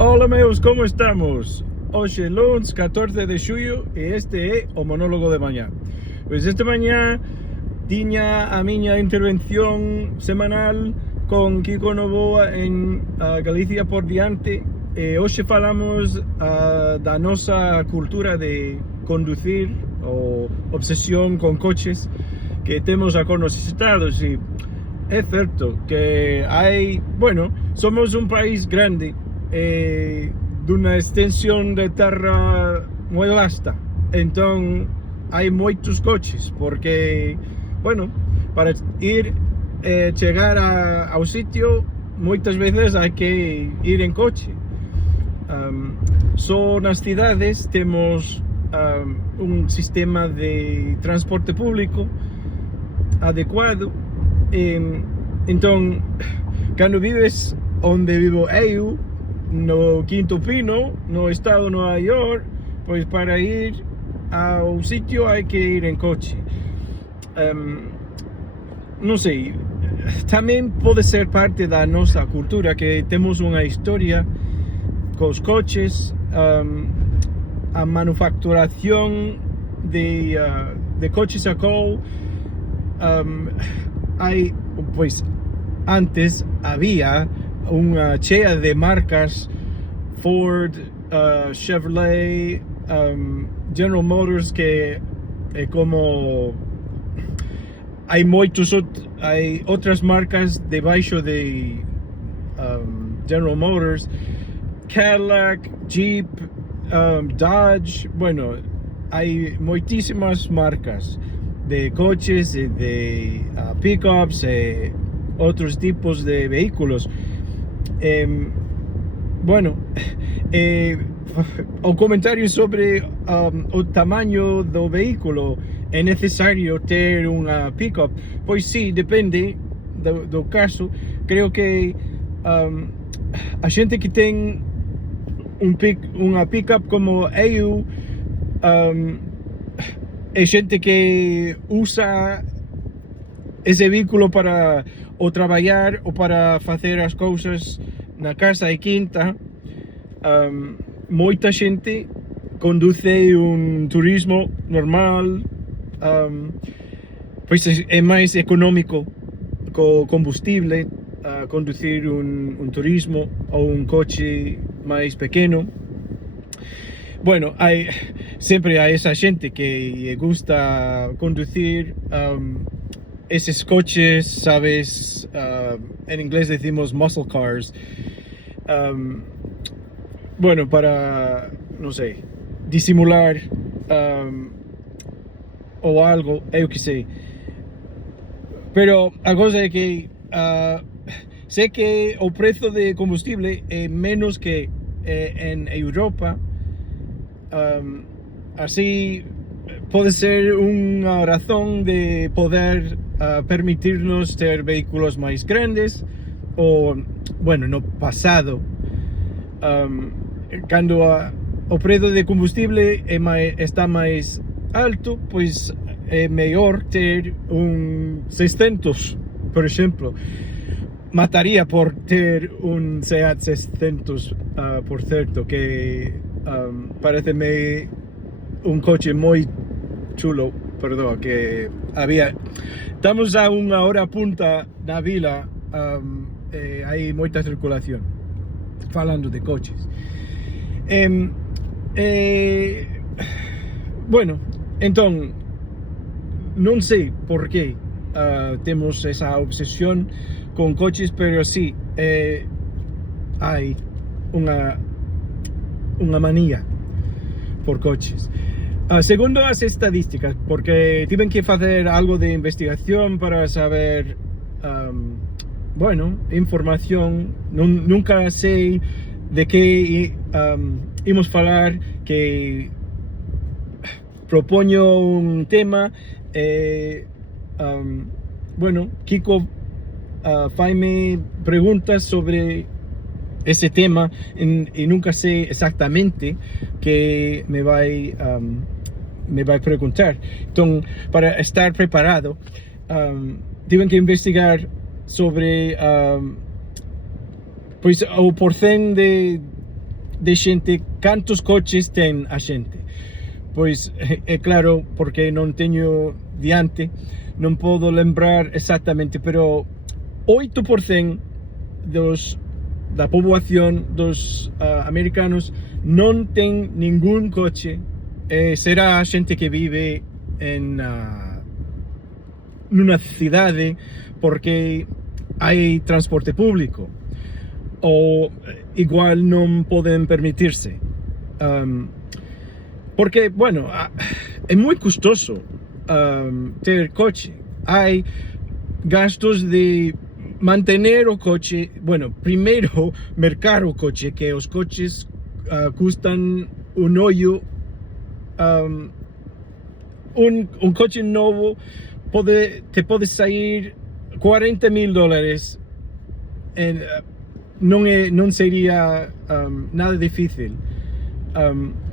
Olá meus, como estamos? Hoxe é lunes 14 de xullo e este é o monólogo de mañá. Pois esta mañá tiña a miña intervención semanal con Kiko Novoa en Galicia por diante e hoxe falamos da nosa cultura de conducir ou obsesión con coches que temos acá nos Estados. E é certo que hai, somos un país grande dunha extensión de terra moi vasta, entón hai moitos coches porque, para ir chegar ao sitio moitas veces hai que ir en coche. Só nas cidades temos un sistema de transporte público adecuado, entón cando vives onde vivo eu, no Quinto Pino, no estado de Nova York, pois para ir ao sitio hai que ir en coche. Non sei, tamén pode ser parte da nosa cultura que temos unha historia cos coches, a manufacturación de coches acá. Hai, pois, antes había unha chea de marcas, Ford, Chevrolet, General Motors, que é como hai outras marcas debaixo de General Motors, Cadillac, Jeep, Dodge, hai moitísimas marcas de coches e de pickups e outros tipos de vehículos. O comentario sobre o tamaño do vehículo, é necesario ter unha pickup? Pois sí, depende do caso. Creo que a xente que ten unha pickup como eu é xente que usa ese vehículo para o traballar ou para facer as cousas na casa e quinta. Moita xente conduce un turismo normal, pois é máis económico co combustible conducir un turismo ou un coche máis pequeno. Sempre hai esa xente que lle gusta conducir eses coches, sabes, en inglés decimos muscle cars, para, non sei, disimular ou algo, eu que sei. Pero a cosa é que sei que o prezo de combustible é menos que en Europa, así pode ser unha razón de poder permitirnos ter vehículos máis grandes, ou, no pasado, cando o prezo de combustible está máis alto, pois é mellor ter un 600, por exemplo. Mataría por ter un Seat 600, por certo, que pareceme un coche moi chulo, perdón, que había. Estamos a unha hora punta na vila, hai moita circulación, falando de coches. Entón, non sei por que temos esa obsesión con coches, pero sí, hai unha manía por coches. Segundo as estadísticas, porque tiven que facer algo de investigación para saber, información. Nunca sei de que imos falar, que propoño un tema, Kiko faime preguntas sobre ese tema e nunca sei exactamente que me vai preguntar. Entón, para estar preparado, tiven que investigar sobre pois o porcén de de xente, cantos coches ten a xente. Pois é claro, porque non teño diante, non podo lembrar exactamente, pero 8% da poboación dos americanos non ten ningún coche. Será a xente que vive en nunha cidade porque hai transporte público, ou igual non poden permitirse, porque, bueno, é moi custoso ter coche. Hai gastos de mantener o coche, bueno, primeiro mercar o coche, que os coches custan un ollo. Un coche novo te pode sair $40,000. Non sería nada difícil.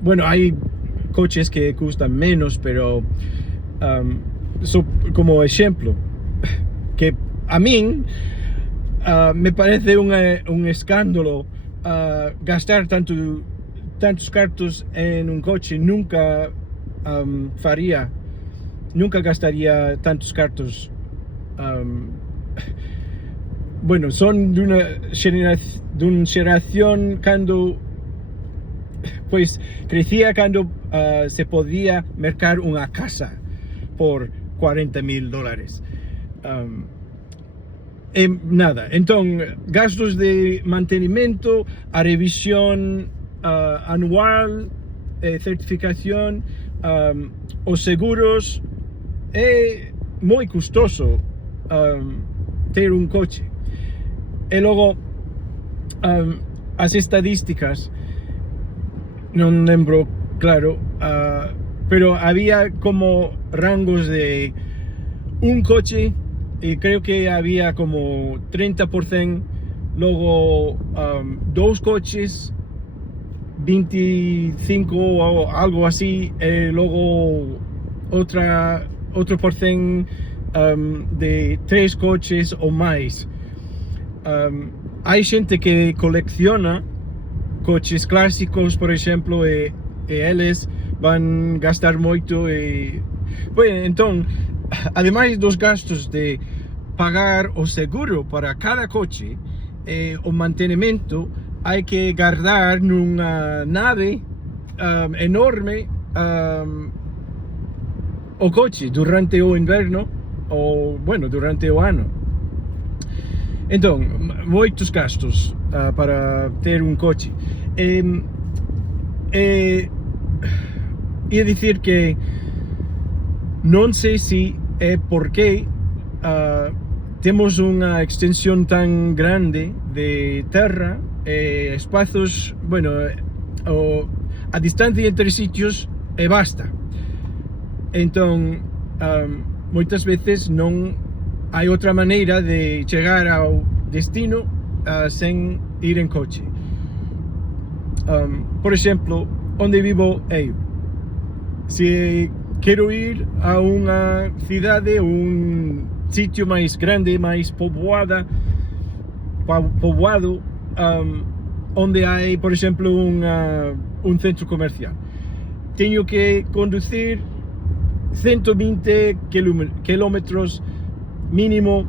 Bueno, hai coches que custan menos, pero como exemplo, que a min me parece un escándalo gastar tantos cartos en un coche. Nunca gastaría tantos cartos. Bueno, son de una generación cando pues crecía cando se podía mercar una casa por $40,000. Nada, entonces gastos de mantenimiento, a revisión anual, certificación, os seguros, é moi custoso ter un coche. E logo as estadísticas non lembro claro, pero había como rangos de un coche, y creo que había como 30%, luego dos coches 25 o algo así, luego otro porcentaje de 3 coches o más. Hay gente que colecciona coches clásicos, por ejemplo, y ellos van a gastar mucho. Bueno, entonces, además dos gastos de pagar o seguro para cada coche, o mantenimiento, hay que guardar nunha nave enorme o coche durante o inverno, ou, bueno, durante o ano. Entón, moitos gastos para ter un coche. Ia dicir que non sei se é porque temos unha extensión tan grande de terra, espazos, bueno, a distancia entre sitios é basta. Entón, moitas veces non hai outra maneira de chegar ao destino sen ir en coche. Por exemplo, onde vivo eu, se quero ir a unha cidade, un sitio máis grande, máis poboado, onde hai, por exemplo, un centro comercial, teño que conducir 120 kilómetros mínimo.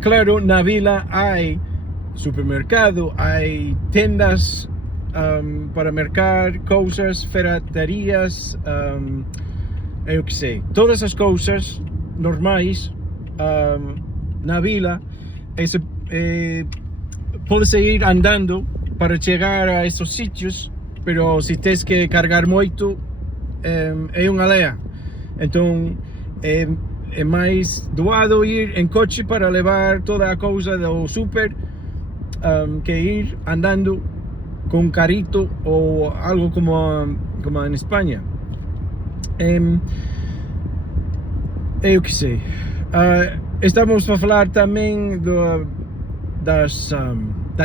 Claro, na vila hai supermercado, hai tendas para mercar cousas, ferratarías, eu que sei, todas as cousas normais na vila, pode-se ir andando para chegar a esses sitios, pero se tens que cargar moito, é unha lea. Entón, é máis doado ir en coche para levar toda a cousa do super, que ir andando con carrito ou algo como en España. Eu que sei. Estamos a falar tamén da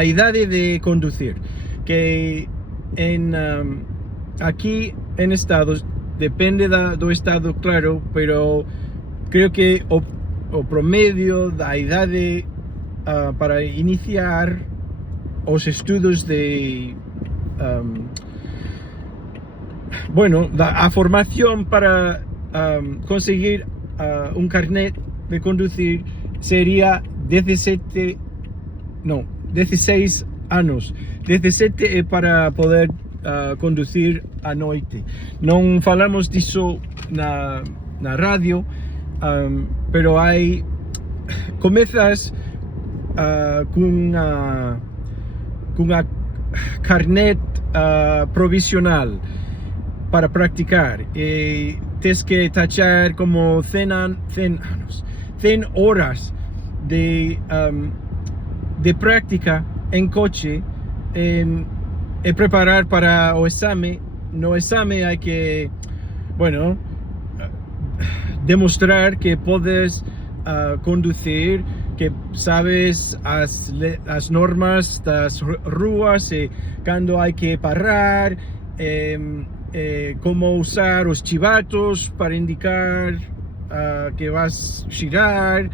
idade de conducir, que aquí en Estados, depende do estado, claro, pero creo que o promedio da idade para iniciar os estudos de bueno, a formación para conseguir un carnet de conducir sería 16 anos. 17 é para poder conducir à noite. Non falamos disso na radio, pero hai comezas cunha carnet provisional para practicar e tes que tachar como 100 horas de práctica en coche e preparar para o exame. No exame hai que, bueno, demostrar que podes conducir, que sabes as normas das ruas e cando hai que parar, como usar os chivatos para indicar que vas xirar,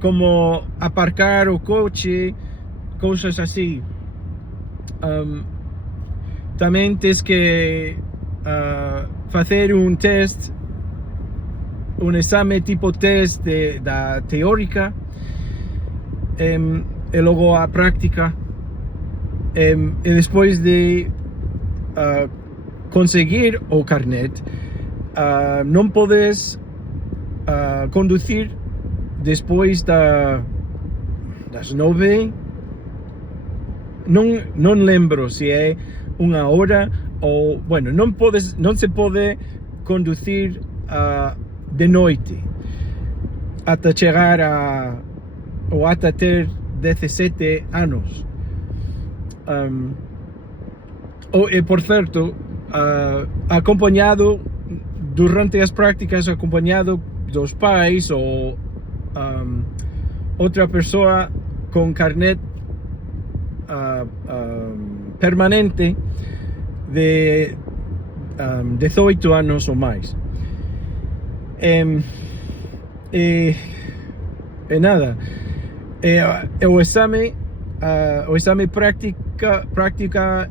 como aparcar o coche, cousas así. Tamén tes que facer un test, un exame tipo test da teórica e logo a práctica, e despois de conseguir o carnet non podes conducir despois das 9. Non lembro se é unha hora ou, bueno, non se pode conducir de noite ata chegar ou ata ter 17 anos. E por certo, acompañado durante as prácticas, acompañado dos pais ou outra persoa con carnet permanente de 18 anos ou máis. E nada, o exame práctica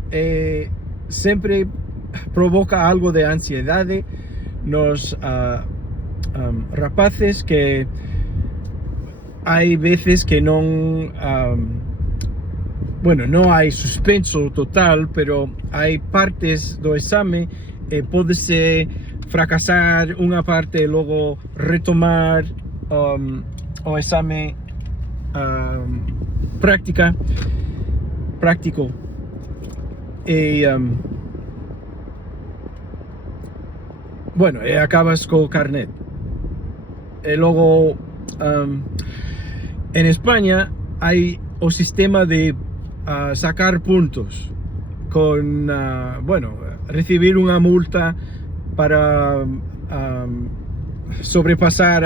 sempre provoca algo de ansiedade nos rapaces, que hai veces que non hai suspenso total, pero hai partes do exame e pódese fracasar unha parte e logo retomar o exame práctico e e acabas co carnet. E logo en España hai o sistema de sacar puntos con recibir unha multa para sobrepasar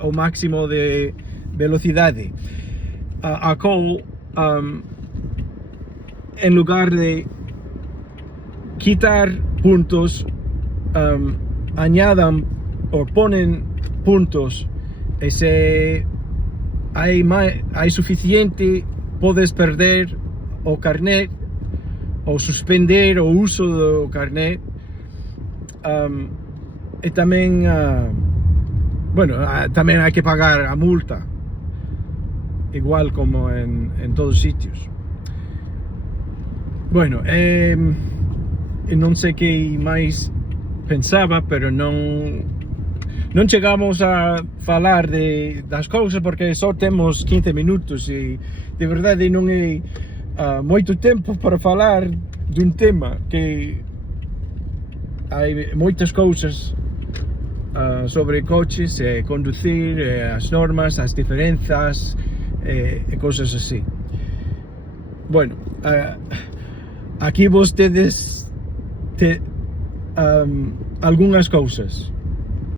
o máximo de velocidade. En lugar de quitar puntos, añadan o ponen puntos, e se hai suficiente podes perder o carnet ou suspender o uso do carnet. E tamén tamén hai que pagar a multa, igual como en todos os sitios. Non sei que máis pensaba, pero non chegamos a falar das cousas porque só temos 15 minutos e de verdade non é moito tempo para falar dun tema que hai moitas cousas sobre coches e conducir, as normas, as diferenzas e cousas así. Aquí vos tedes algunhas cousas.